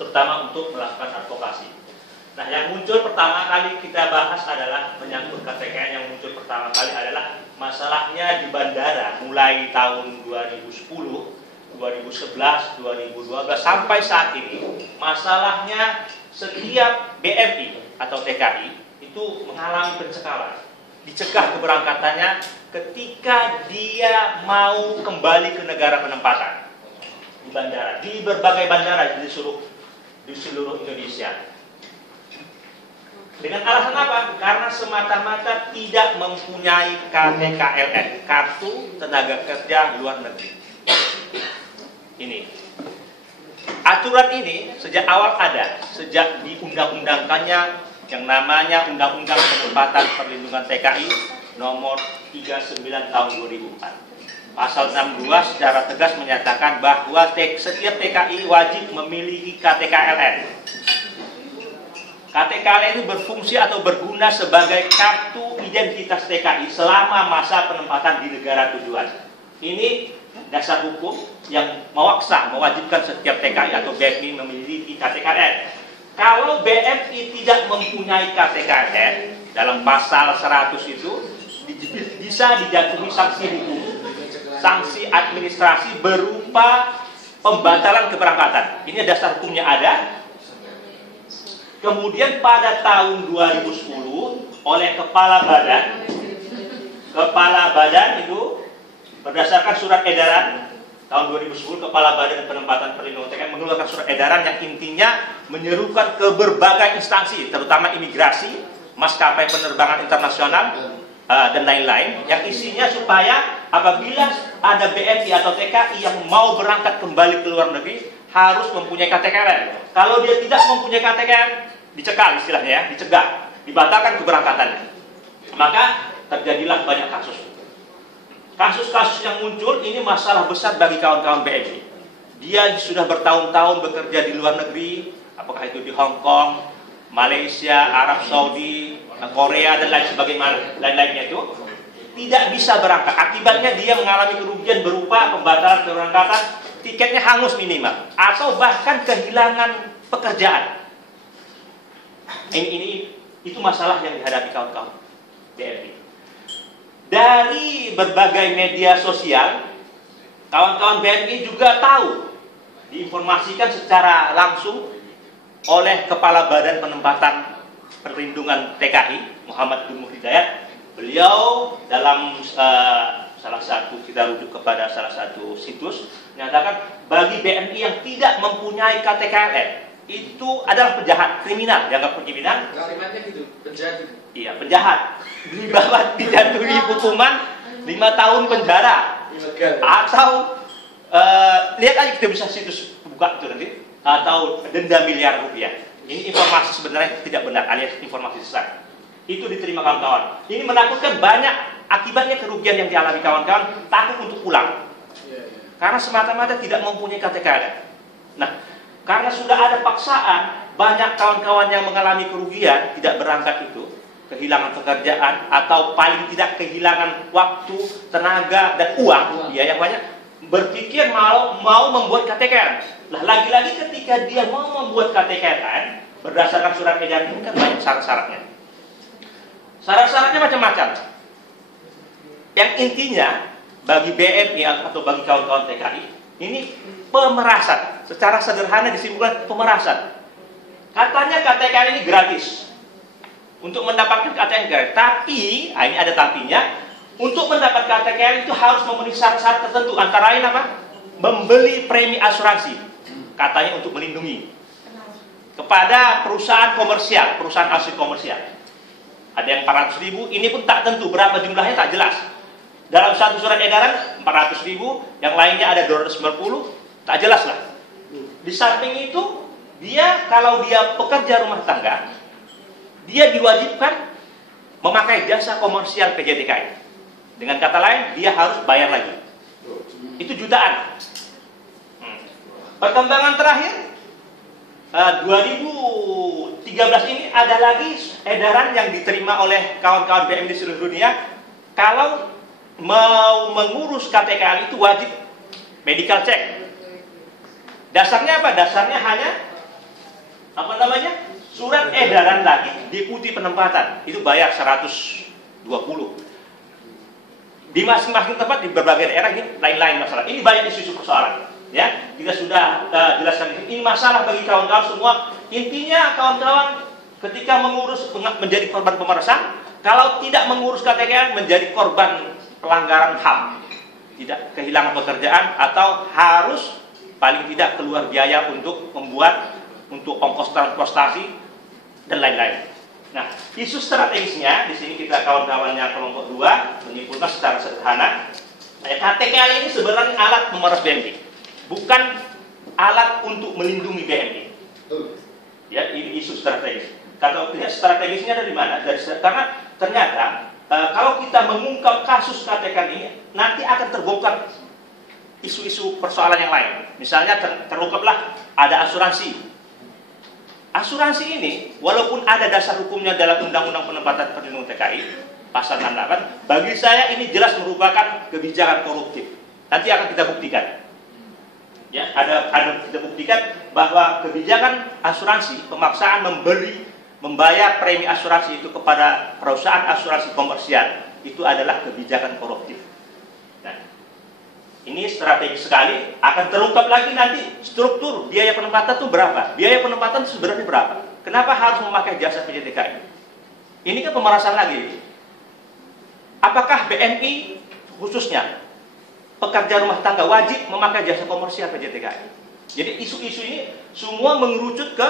terutama untuk melakukan advokasi. Nah, yang muncul pertama kali kita bahas adalah menyangkut KTKN. Yang muncul pertama kali adalah masalahnya di bandara mulai tahun 2010, 2011, 2012 sampai saat ini. Masalahnya setiap BMI atau TKI itu mengalami pencekalan, dicegah keberangkatannya ketika dia mau kembali ke negara penempatan di bandara, di berbagai bandara di seluruh Indonesia. Dengan alasan apa? Karena semata-mata tidak mempunyai KTKLN, Kartu Tenaga Kerja Luar Negeri. Ini aturan ini sejak awal ada, sejak diundang-undangkannya yang namanya Undang-Undang Penempatan Perlindungan TKI nomor 39 tahun 2004. Pasal 62 secara tegas menyatakan bahwa setiap TKI wajib memiliki KTKLN. KTKLN itu berfungsi atau berguna sebagai kartu identitas TKI selama masa penempatan di negara tujuan. Ini dasar hukum yang mewajibkan setiap TKI atau BMI memiliki KTKLN. Kalau BMI tidak mempunyai KTKLN, dalam pasal 100 itu bisa dijatuhi sanksi hukum, sanksi administrasi berupa pembatalan keberangkatan. Ini dasar hukumnya ada. Kemudian pada tahun 2010 oleh Kepala Badan itu berdasarkan surat edaran tahun 2010, Kepala Badan Penempatan Perlindungan TKI mengeluarkan surat edaran yang intinya menyerukan ke berbagai instansi, terutama imigrasi, maskapai penerbangan internasional, dan lain-lain, yang isinya supaya apabila ada BMI atau TKI yang mau berangkat kembali ke luar negeri harus mempunyai KTKLN. Kalau dia tidak mempunyai KTKLN, dicekal istilahnya ya, dicegah, dibatalkan keberangkatannya. Maka terjadilah banyak kasus. Kasus-kasus yang muncul ini masalah besar bagi kawan-kawan BMI. Dia sudah bertahun-tahun bekerja di luar negeri, apakah itu di Hong Kong, Malaysia, Arab Saudi, Korea dan lain-lainnya itu tidak bisa berangkat. Akibatnya dia mengalami kerugian berupa pembatalan keberangkatan, tiketnya hangus minimal, atau bahkan kehilangan pekerjaan. Itu masalah yang dihadapi kawan-kawan BMI. Dari berbagai media sosial, kawan-kawan BMI juga tahu, diinformasikan secara langsung oleh Kepala Badan Penempatan Perlindungan TKI Muhammad Dumur Hidayat. Beliau dalam salah satu, kita rujuk kepada salah satu situs, menyatakan bagi BMI yang tidak mempunyai KTKLN itu adalah penjahat, kriminal, dianggap kriminal. Kalimatnya gitu, penjahat gitu. Iya, penjahat. Di bawah dijatuhi hukuman 5 tahun penjara. Atau lihat aja, kita bisa situs buka itu nanti, atau denda miliar rupiah. Ini informasi sebenarnya tidak benar, alias informasi sesat. Itu diterima kawan-kawan. Ini menakutkan, banyak akibatnya kerugian yang dialami kawan-kawan, takut untuk pulang. Karena semata-mata tidak mempunyai KTKLN. Nah, karena sudah ada paksaan, banyak kawan-kawan yang mengalami kerugian, tidak berangkat itu, kehilangan pekerjaan, atau paling tidak kehilangan waktu, tenaga, dan uang, biaya yang banyak, berpikir mau membuat KTKLN. Nah, lagi-lagi ketika dia mau membuat KTKLN, berdasarkan surat edaran ini kan banyak syarat-syaratnya. Syarat-syaratnya macam-macam. Yang intinya, bagi BMI atau bagi kawan-kawan TKI, ini pemerasan. Secara sederhana disimpulkan pemerasan. Katanya KTKLN ini gratis. Untuk mendapatkan KTKLN gratis. Tapi, ini ada tapinya, untuk mendapat KTKLN itu harus memenuhi syarat-syarat tertentu. Antara lain apa? Membeli premi asuransi. Katanya untuk melindungi kepada perusahaan komersial, perusahaan asuransi komersial. Ada yang 400.000, ini pun tak tentu, berapa jumlahnya tak jelas. Dalam satu surat edaran 400.000, yang lainnya ada 290, tak jelas lah. Di samping itu, dia kalau dia pekerja rumah tangga, dia diwajibkan memakai jasa komersial PJTKI. Dengan kata lain, dia harus bayar lagi. Itu jutaan. Perkembangan terakhir 2013 ini ada lagi edaran yang diterima oleh kawan-kawan BMI di seluruh dunia. Kalau mau mengurus KTKLN itu wajib medical check. Dasarnya apa? Dasarnya hanya apa namanya, surat edaran lagi deputi penempatan, itu bayar 120. Di masing-masing tempat di berbagai daerah ini lain-lain masalah. Ini banyak isu-isu persoalan. Ya, kita sudah jelaskan ini masalah bagi kawan-kawan semua. Intinya kawan-kawan ketika mengurus menjadi korban pemerasan, kalau tidak mengurus KTKL menjadi korban pelanggaran HAM, tidak kehilangan pekerjaan atau harus paling tidak keluar biaya untuk membuat untuk ongkos transportasi dan lain-lain. Nah, isu strategisnya di sini kita kawan-kawannya kelompok 2 menyimpulkan secara sederhana, KTKL ini sebenarnya alat memeras BNP, bukan alat untuk melindungi BNP. Ya, ini isu strategis. Kalau lihat strategisnya dari mana? Karena ternyata kalau kita mengungkap kasus KTKL ini, nanti akan terbongkar isu-isu persoalan yang lain. Misalnya terungkaplah ada asuransi. Asuransi ini, walaupun ada dasar hukumnya dalam Undang-Undang Penempatan Perlindungan TKI, pasal 68, bagi saya ini jelas merupakan kebijakan koruptif. Nanti akan kita buktikan. Ya, ada kita buktikan bahwa kebijakan asuransi, pemaksaan membayar premi asuransi itu kepada perusahaan asuransi komersial, itu adalah kebijakan koruptif. Nah, ini strategis sekali, akan terungkap lagi nanti struktur biaya penempatan itu berapa, biaya penempatan itu sebenarnya berapa, kenapa harus memakai jasa PJTKI. Ini kan pemerasan lagi. Apakah BNI khususnya pekerja rumah tangga wajib memakai jasa komersial PJTKI? Jadi isu-isu ini semua mengerucut ke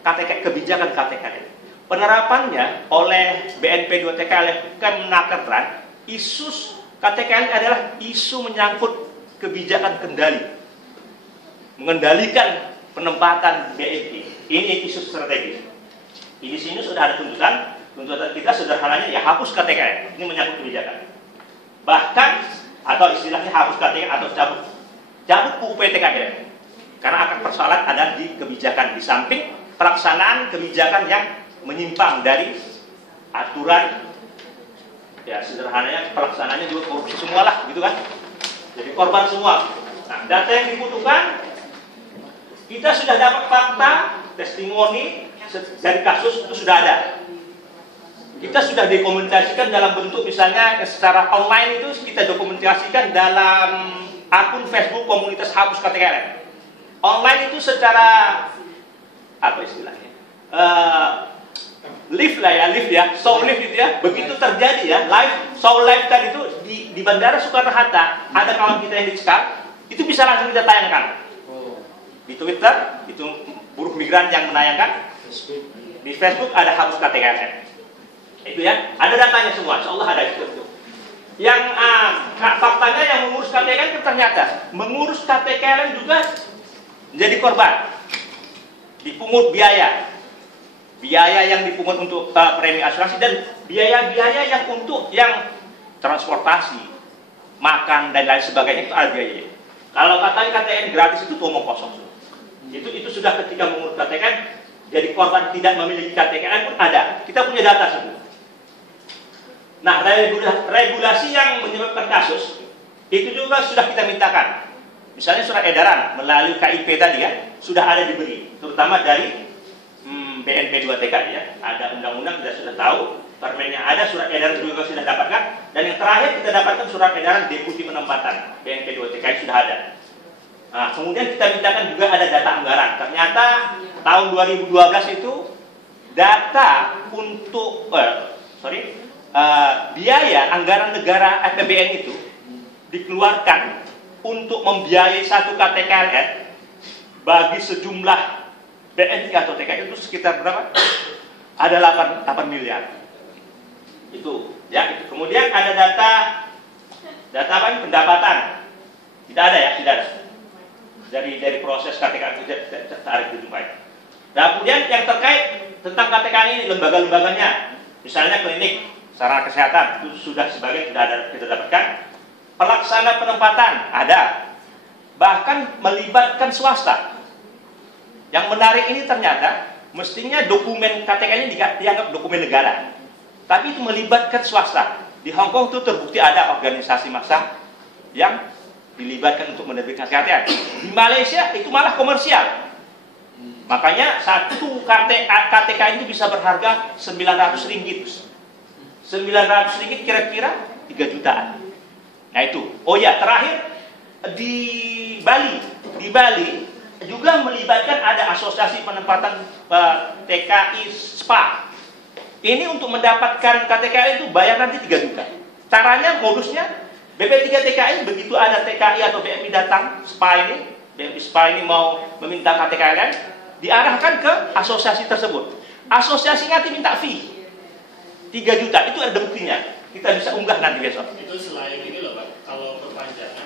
KTK, kebijakan KTKL. Penerapannya oleh BNP 2TK oleh Kemenakerran, isu KTKL adalah isu menyangkut kebijakan kendali, mengendalikan penempatan BNP. Ini isu strategis. Di sini sudah ada tuntutan kita sederhananya ya hapus KTKL. Ini menyangkut kebijakan. Bahkan atau istilahnya hapus KTKL atau cabut UU TKL. Karena akan persoalan ada di kebijakan, di samping pelaksanaan kebijakan yang menyimpang dari aturan, ya sederhananya pelaksanaannya juga korupsi semua lah, gitu kan? Jadi korban semua. Nah, data yang dibutuhkan, kita sudah dapat fakta, testimoni dari kasus itu sudah ada. Kita sudah dokumentasikan dalam bentuk misalnya secara online itu kita dokumentasikan dalam akun Facebook komunitas hapus KTKL. Online itu secara apa istilahnya? Live ya, show live gitu ya. Begitu terjadi ya, show live tadi itu di Bandara Soekarno-Hatta ada kawan kita yang dicekal, itu bisa langsung kita tayangkan. Di Twitter itu buruh migran yang menayangkan, di Facebook ada hapus KTKL. Itu ya, ada datanya semua, insyaallah ada itu. Yang faktanya yang mengurus KTKL itu ternyata mengurus KTKL juga menjadi korban, dipungut biaya yang dipungut untuk premi asuransi dan biaya-biaya yang untuk yang transportasi, makan dan lain sebagainya itu ada biaya. Kalau katanya KTKL gratis itu omong kosong. Itu sudah ketika mengurus KTKL jadi korban tidak memiliki KTKL pun ada. Kita punya data semua. Nah, regulasi yang menyebabkan kasus itu juga sudah kita mintakan. Misalnya surat edaran melalui KIP tadi ya, sudah ada diberi, terutama dari BNP 2TK ya. Ada undang-undang kita sudah tahu, permennya ada, surat edaran juga sudah dapatkan, dan yang terakhir kita dapatkan surat edaran deputi penempatan BNP 2TK sudah ada. Nah, kemudian kita mintakan juga ada data anggaran. Ternyata tahun 2012 itu data untuk biaya anggaran negara APBN itu dikeluarkan untuk membiayai satu KTKL bagi sejumlah BNI atau TKI itu sekitar berapa? Ada 8 miliar. Itu ya. Itu. Kemudian ada data apa ini? Pendapatan. Tidak ada ya, tidak ada. Dari proses KTKL itu tarik dijumpai. Nah, kemudian yang terkait tentang KTKL ini lembaga-lembaganya, misalnya klinik, sarana kesehatan itu sudah sebagian sudah ada kita dapatkan. Pelaksana penempatan ada, bahkan melibatkan swasta. Yang menarik ini ternyata mestinya dokumen KTKL ini dianggap dokumen negara, tapi itu melibatkan swasta. Di Hong Kong itu terbukti ada organisasi massa yang dilibatkan untuk menerbitkan KTKL. Di Malaysia itu malah komersial. Makanya satu KTK itu bisa berharga 900 ringgit. 900 ringgit kira-kira 3 jutaan. Nah itu. Oh ya, terakhir di Bali juga melibatkan ada asosiasi penempatan TKI SPA. Ini untuk mendapatkan KTK itu bayar nanti 3 juta. Caranya, modusnya BP3 TKI begitu ada TKI atau BMI datang SPA ini, BMI SPA ini mau meminta KTK kan, diarahkan ke asosiasi tersebut. Asosiasi nanti minta fee 3 juta, itu ada buktinya. Kita bisa unggah nanti besok. Itu selain ini loh Pak, kalau perpanjangan